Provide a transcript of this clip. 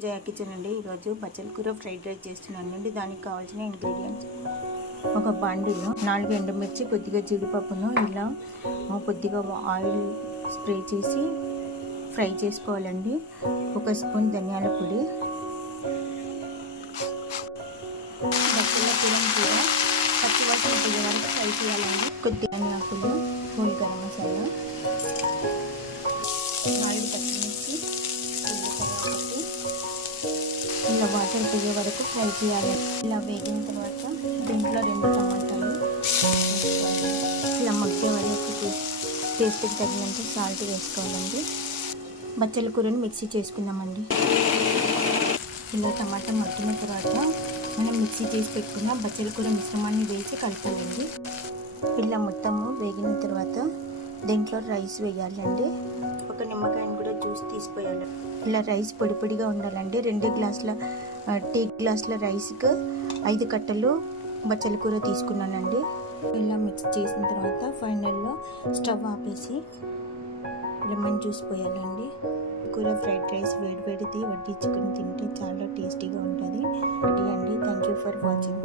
జయ kitchen అండి. ఈరోజు బచ్చల కూర ఫ్రైడ్ రైస్ చేస్తున్నానండి. దానికి కావాల్సిన ఇంగ్రీడియంట్స్: ఒక బండిలో 4 ఎండుమిర్చి, కొద్దిగా జీడిపప్పును ఇలా కొద్దిగా ఆయిల్ స్ప్రే చేసి ఫ్రై చేసుకోవాలండి. 1 స్పూన్ ధనియాల పొడి, బచ్చల కూరను కూడా పచ్చివాసన పోయే వరకు ఫ్రై చేయాలండి. కొద్దిగా ఆకులు, హోల్ గరం మసాలా, 4 పచ్చిమిర్చి, ఇలా వాటర్ పోయే వరకు ఫ్రై చేయాలి. ఇలా వేగిన తర్వాత దీంట్లో 2 టమాటాలు ఇలా మగ్గే వరకు టేస్ట్కి తగినంత సాల్ట్ వేసుకోవాలండి. బచ్చల కూరని మిక్సీ చేసుకుందామండి. ఇలా టమాటా మగ్గిన తర్వాత మనం మిక్సీ చేసి పెట్టుకున్న బచ్చల కూర మిశ్రమాన్ని వేసి కలపాలండి. ఇలా మొత్తము వేగిన తర్వాత దీంట్లో రైస్ వేయాలండి. 1 నిమ్మకాయని కూడా జ్యూస్ తీసిపోయాలి. ఇలా రైస్ పొడి పొడిగా ఉండాలండి. 2 గ్లాసుల టీ గ్లాసుల రైస్కి 5 కట్టలు బచ్చల కూర తీసుకున్నానండి. ఇలా మిక్స్ చేసిన తర్వాత ఫైనల్లో స్టవ్ ఆపేసి లెమన్ జ్యూస్ పోయాలండి. కూర ఫ్రైడ్ రైస్ వేడివేడిది వడ్డించుకొని తింటే చాలా టేస్టీగా ఉంటుంది. రెడీ అండి. Thank you for watching.